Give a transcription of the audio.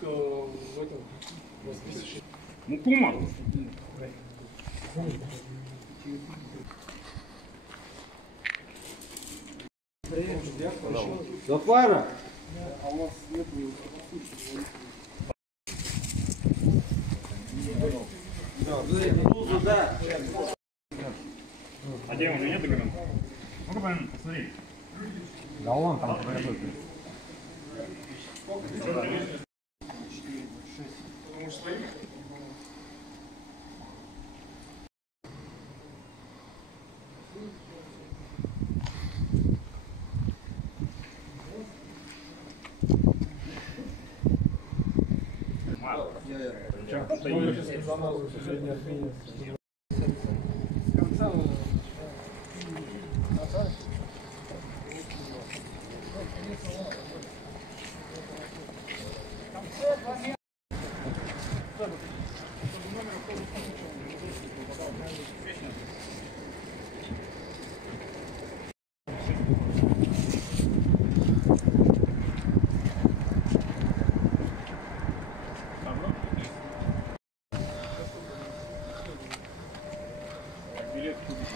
Ну, Пума. Зафара? А у вас нет... Да. А где уже нет документов? Ну-ка, блин, посмотри. Да он там подойдет. Билет купить.